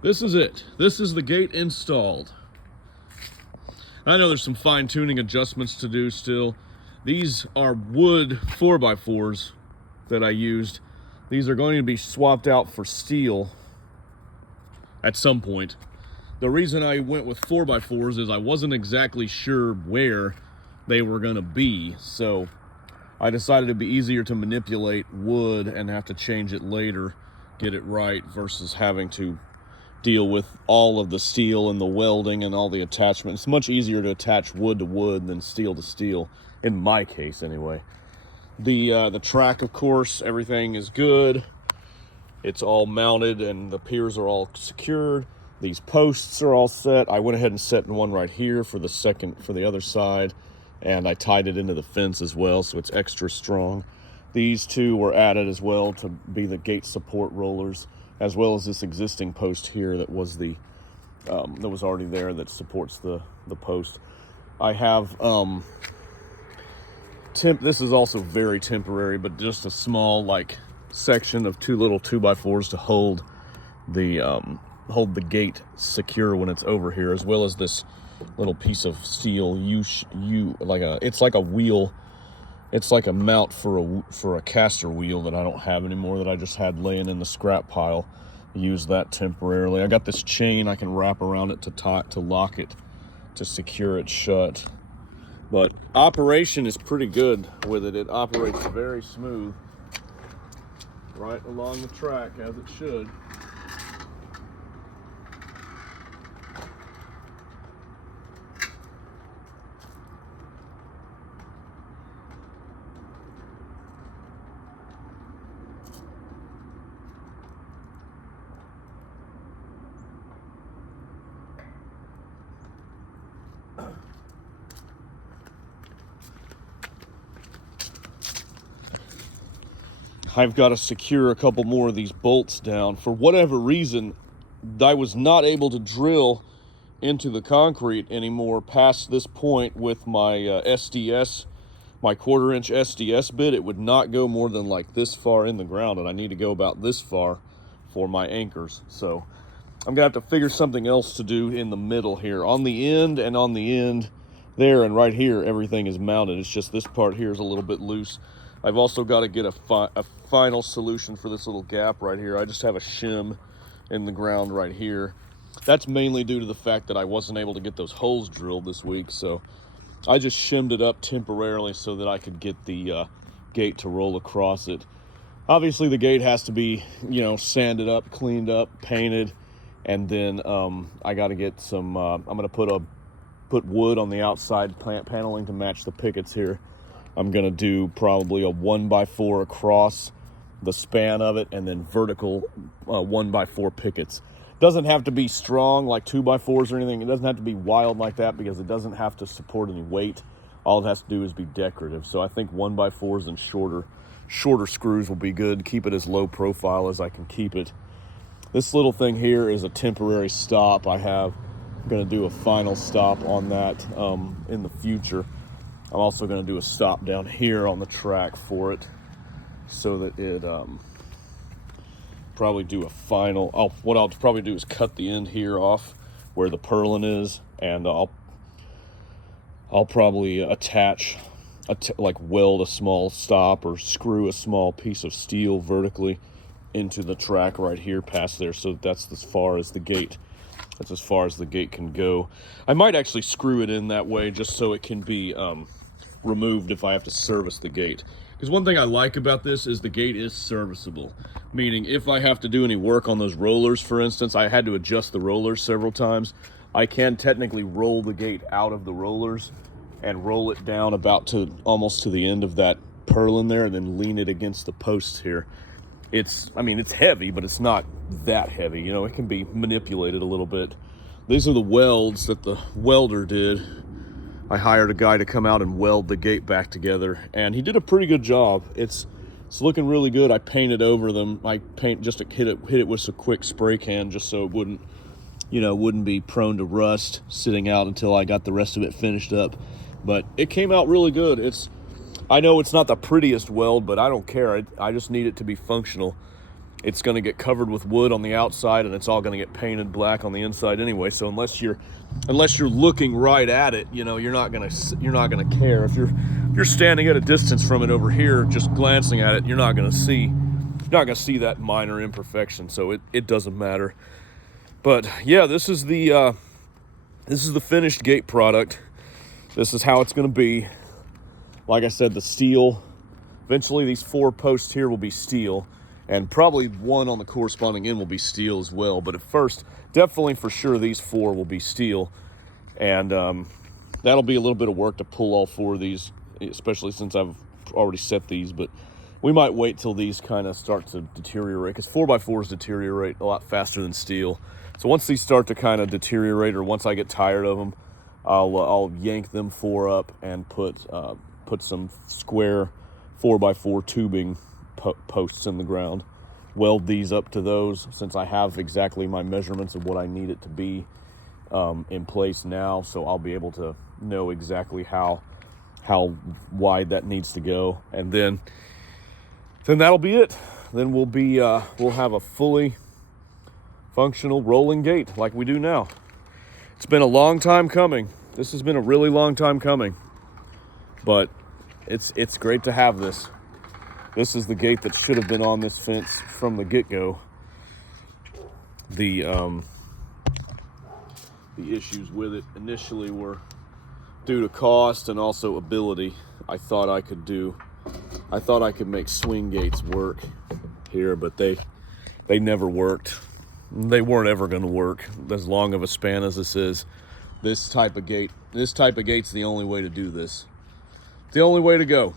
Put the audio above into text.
This is it. This is the gate installed. I know there's some fine-tuning adjustments to do still. These are wood 4x4s that I used. These are going to be swapped out for steel at some point. The reason I went with 4x4s is I wasn't exactly sure where they were going to be, so I decided it'd be easier to manipulate wood and have to change it later, get it right, versus having to deal with all of the steel and the welding and all the attachments. It's much easier to attach wood to wood than steel to steel, in my case anyway. The track, of course, everything is good. It's all mounted and the piers are all secured. These posts are all set. I went ahead and set one right here for the other side, and I tied it into the fence as well, so it's extra strong. These two were added as well to be the gate support rollers, as well as this existing post here that was already there that supports the post. I have this is also very temporary, but just a small section of two little 2x4s to hold the gate secure when it's over here, as well as this little piece of steel it's like a wheel. It's like a mount for a caster wheel that I don't have anymore, that I just had laying in the scrap pile. Use that temporarily. I got this chain I can wrap around it to lock it, to secure it shut. But operation is pretty good with it. It operates very smooth, right along the track as it should. I've got to secure a couple more of these bolts down. For whatever reason, I was not able to drill into the concrete anymore past this point with my SDS, my 1/4-inch SDS bit. It would not go more than like this far in the ground, and I need to go about this far for my anchors. So I'm gonna have to figure something else to do in the middle here. On the end and on the end there and right here, everything is mounted. It's just this part here is a little bit loose. I've also got to get a final solution for this little gap right here. I just have a shim in the ground right here. That's mainly due to the fact that I wasn't able to get those holes drilled this week, so I just shimmed it up temporarily so that I could get the gate to roll across it. Obviously the gate has to be, sanded up, cleaned up, painted, and then I got to get some, I'm going to put wood on the outside plant paneling to match the pickets here. I'm going to do probably a 1x4 across the span of it, and then vertical 1x4 pickets. Doesn't have to be strong like 2x4s or anything. It doesn't have to be wild like that because it doesn't have to support any weight. All it has to do is be decorative. So I think 1x4s and shorter screws will be good. Keep it as low profile as I can keep it. This little thing here is a temporary stop. I'm going to do a final stop on that in the future. I'm also going to do a stop down here on the track for it, so that it probably do a final. What I'll probably do is cut the end here off where the purlin is, and I'll probably weld a small stop or screw a small piece of steel vertically into the track right here past there, so that's as far as the gate. That's as far as the gate can go. I might actually screw it in that way just so it can be removed if I have to service the gate. Because one thing I like about this is the gate is serviceable. Meaning if I have to do any work on those rollers, for instance, I had to adjust the rollers several times. I can technically roll the gate out of the rollers and roll it down almost to the end of that purlin there, and then lean it against the posts here. It's heavy, but it's not that heavy. It can be manipulated a little bit. These are the welds that the welder did. I hired a guy to come out and weld the gate back together, and he did a pretty good job. It's looking really good. I painted over them. I just hit it with a quick spray can just so it wouldn't be prone to rust sitting out until I got the rest of it finished up. But it came out really good. I know it's not the prettiest weld, but I don't care. I just need it to be functional. it's going to get covered with wood on the outside, and it's all going to get painted black on the inside anyway. So unless you're looking right at it, you know, you're not going to care. If you're standing at a distance from it over here, just glancing at it, you're not going to see that minor imperfection. So it doesn't matter. But yeah, this is the finished gate product. This is how it's going to be. Like I said, the steel. Eventually, these 4 posts here will be steel, and probably one on the corresponding end will be steel as well. But at first, definitely for sure, these 4 will be steel, and that'll be a little bit of work to pull all 4 of these, especially since I've already set these. But we might wait till these kind of start to deteriorate, because 4x4s deteriorate a lot faster than steel. So once these start to kind of deteriorate, or once I get tired of them, I'll yank them 4 up and put some square 4x4 tubing posts in the ground, weld these up to those, since I have exactly my measurements of what I need it to be in place now. So I'll be able to know exactly how wide that needs to go, and then that'll be it. Then we'll have a fully functional rolling gate like we do now. It's been a long time coming. This has been a really long time coming, but it's great to have this. This is the gate that should have been on this fence from the get-go. The issues with it initially were due to cost and also ability. I thought I could make swing gates work here, but they never worked. They weren't ever going to work as long of a span as this is. This type of gate's the only way to do this. The only way to go.